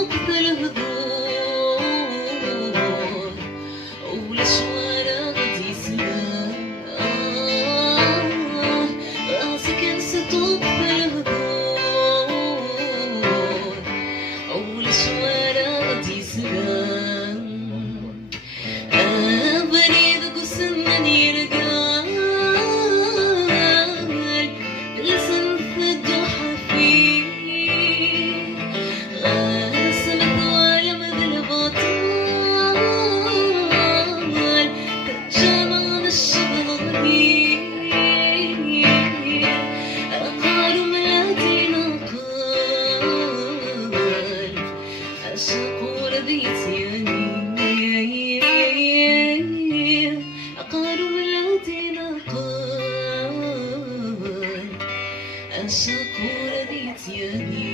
تقبل الهدوء والأشوار غادي سلام راسك انسى تقبل الهدوء والأشوار غادي سلام بريد قسم يرقال لسن الضحى فيه غاسمك ولا مذل بطال كجمال الشغلي أقار ملاتنا قال أشق رديت يعني أقار ملاتنا قال أشق رديت يعني